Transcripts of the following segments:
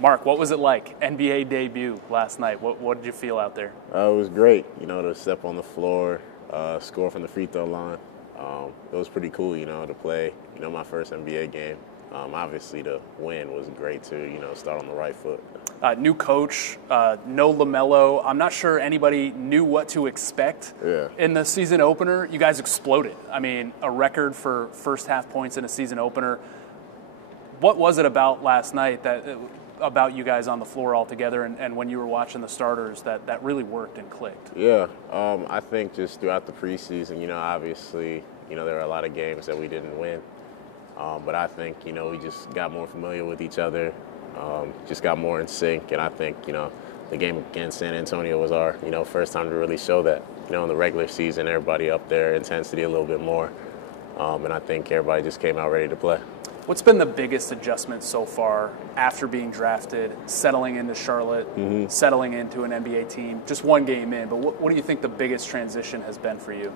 Mark, what was it like? NBA debut last night. What did you feel out there? It was great, to step on the floor, score from the free throw line. It was pretty cool, to play, my first NBA game. Obviously, the win was great to, start on the right foot. New coach, no LaMelo. I'm not sure anybody knew what to expect in the season opener. You guys exploded. I mean, a record for first half points in a season opener. What was it about last night about you guys on the floor all together and when you were watching the starters that really worked and clicked? Yeah, I think just throughout the preseason, obviously, there were a lot of games that we didn't win. But I think, we just got more familiar with each other, just got more in sync. And I think, the game against San Antonio was our, first time to really show that. In the regular season, everybody up there, intensity a little bit more. And I think everybody just came out ready to play. What's been the biggest adjustment so far after being drafted, settling into Charlotte, settling into an NBA team? Just one game in, but what do you think the biggest transition has been for you?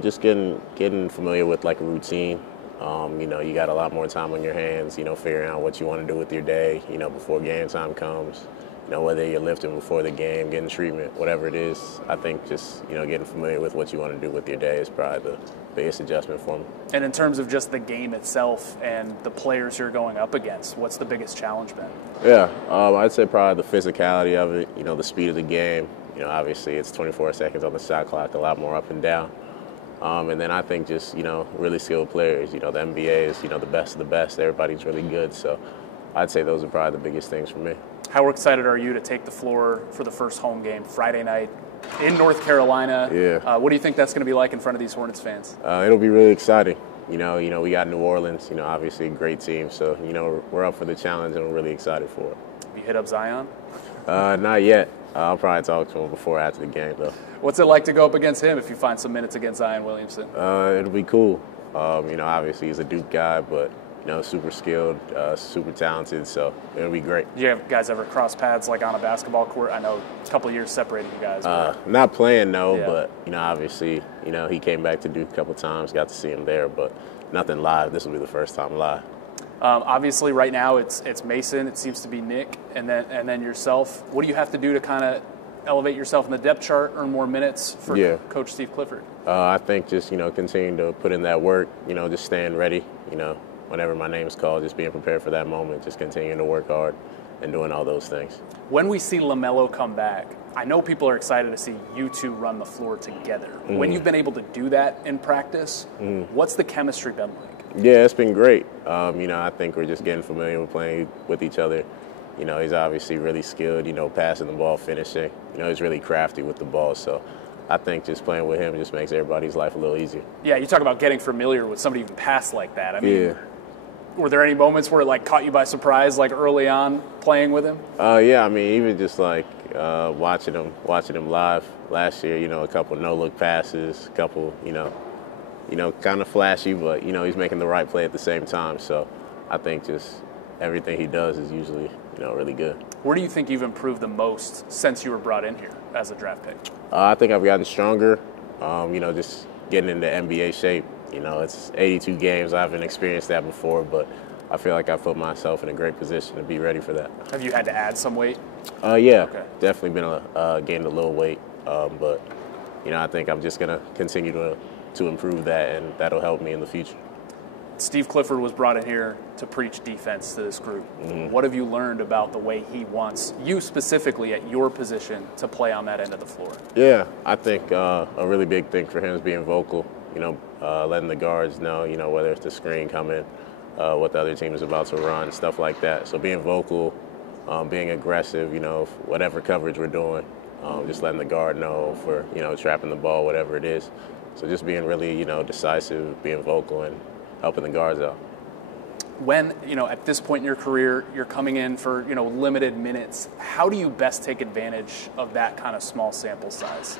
Just getting familiar with like a routine. You got a lot more time on your hands, figuring out what you want to do with your day, before game time comes. Whether you're lifting before the game, getting treatment, whatever it is, I think just, getting familiar with what you want to do with your day is probably the biggest adjustment for me. And in terms of just the game itself and the players you're going up against, what's the biggest challenge been? Yeah, I'd say probably the physicality of it, the speed of the game. Obviously it's 24 seconds on the shot clock, a lot more up and down. And then I think just, really skilled players. The NBA is, the best of the best. Everybody's really good. So I'd say those are probably the biggest things for me. How excited are you to take the floor for the first home game Friday night in North Carolina? Yeah. What do you think that's going to be like in front of these Hornets fans? It'll be really exciting. We got New Orleans, obviously a great team. So, we're up for the challenge and we're really excited for it. Have you hit up Zion? Not yet. I'll probably talk to him before after the game, though. What's it like to go up against him if you find some minutes against Zion Williamson? It'll be cool. Obviously he's a Duke guy, but super skilled, super talented, so it'll be great. Do you guys ever cross paths like on a basketball court? I know a couple of years separated you guys. Not playing, no, but obviously, he came back to Duke a couple times, got to see him there, but nothing live. This will be the first time live. Obviously, right now it's Mason. It seems to be Nick, and then yourself. What do you have to do to kind of elevate yourself in the depth chart, earn more minutes for Coach Steve Clifford? I think just continuing to put in that work. Just staying ready. Whenever my name is called, just being prepared for that moment, just continuing to work hard and doing all those things. When we see LaMelo come back, I know people are excited to see you two run the floor together. When you've been able to do that in practice, what's the chemistry been like? Yeah, it's been great. I think we're just getting familiar with playing with each other. He's obviously really skilled, passing the ball, finishing. He's really crafty with the ball, so I think just playing with him just makes everybody's life a little easier. Yeah, you talk about getting familiar with somebody who can pass like that. I mean, were there any moments where it caught you by surprise, early on playing with him? Yeah, I mean, even just watching him live last year. A couple no-look passes, a couple kind of flashy, but he's making the right play at the same time. So I think just everything he does is usually really good. Where do you think you've improved the most since you were brought in here as a draft pick? I think I've gotten stronger. Just getting into NBA shape. It's 82 games. I haven't experienced that before, but I feel like I put myself in a great position to be ready for that. Have you had to add some weight? Yeah, definitely been gained a little weight, but I think I'm just gonna continue to improve that, and that'll help me in the future. Steve Clifford was brought in here to preach defense to this group. What have you learned about the way he wants you specifically at your position to play on that end of the floor? Yeah, I think a really big thing for him is being vocal. Letting the guards know, whether it's the screen coming, what the other team is about to run, stuff like that. So being vocal, being aggressive, whatever coverage we're doing, just letting the guard know for, trapping the ball, whatever it is. So just being really, decisive, being vocal, and helping the guards out. When, at this point in your career, you're coming in for, limited minutes, how do you best take advantage of that kind of small sample size?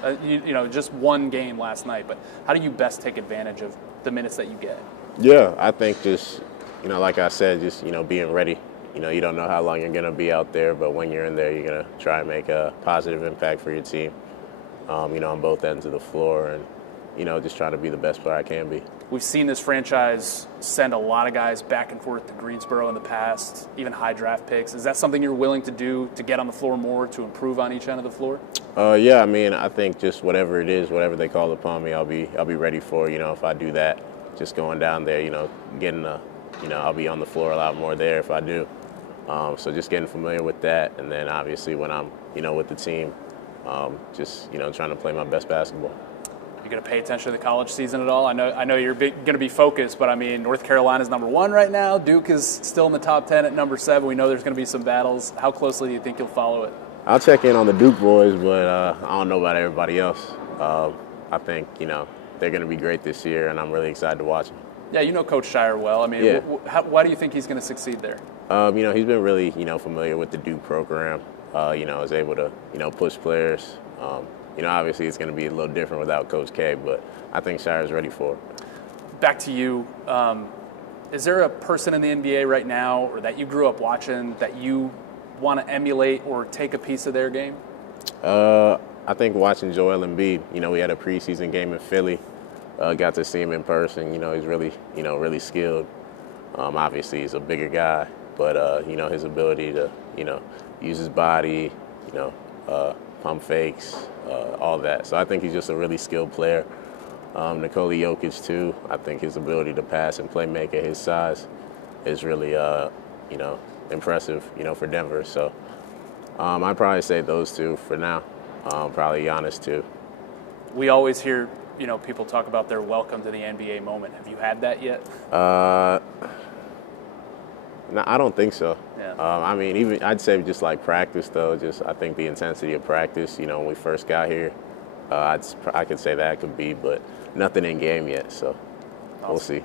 Just one game last night, but how do you best take advantage of the minutes that you get? Yeah, I think just, like I said, just, being ready. You don't know how long you're going to be out there, but when you're in there, you're going to try and make a positive impact for your team, on both ends of the floor, and, just trying to be the best player I can be. We've seen this franchise send a lot of guys back and forth to Greensboro in the past, even high draft picks. Is that something you're willing to do to get on the floor more, to improve on each end of the floor? Yeah, I mean, I think just whatever it is, whatever they call upon me, I'll be ready for. If I do that, just going down there, getting I'll be on the floor a lot more there if I do. So just getting familiar with that, and then obviously when I'm, with the team, just trying to play my best basketball. You going to pay attention to the college season at all? I know you're going to be focused, but I mean, North Carolina's #1 right now. Duke is still in the top 10 at #7. We know there's going to be some battles. How closely do you think you'll follow it? I'll check in on the Duke boys, but I don't know about everybody else. I think they're going to be great this year, and I'm really excited to watch them. Yeah, you know Coach Shire well. I mean, yeah. Why do you think he's going to succeed there? He's been really familiar with the Duke program. Is able to push players. Obviously it's going to be a little different without Coach K, but I think Shire's ready for it. Back to you. Is there a person in the NBA right now or that you grew up watching that you want to emulate or take a piece of their game? I think watching Joel Embiid. We had a preseason game in Philly. Got to see him in person. He's really, really skilled. Obviously he's a bigger guy, but, his ability to, use his body, pump fakes, all that. So I think he's just a really skilled player. Nikola Jokic, too. I think his ability to pass and play make at his size is really, impressive, for Denver. So I'd probably say those two for now. Probably Giannis, too. We always hear, people talk about their welcome to the NBA moment. Have you had that yet? No, I don't think so. Yeah. I mean, even I'd say just like practice, though. Just I think the intensity of practice. When we first got here, I could say that could be, but nothing in game yet. So we'll see.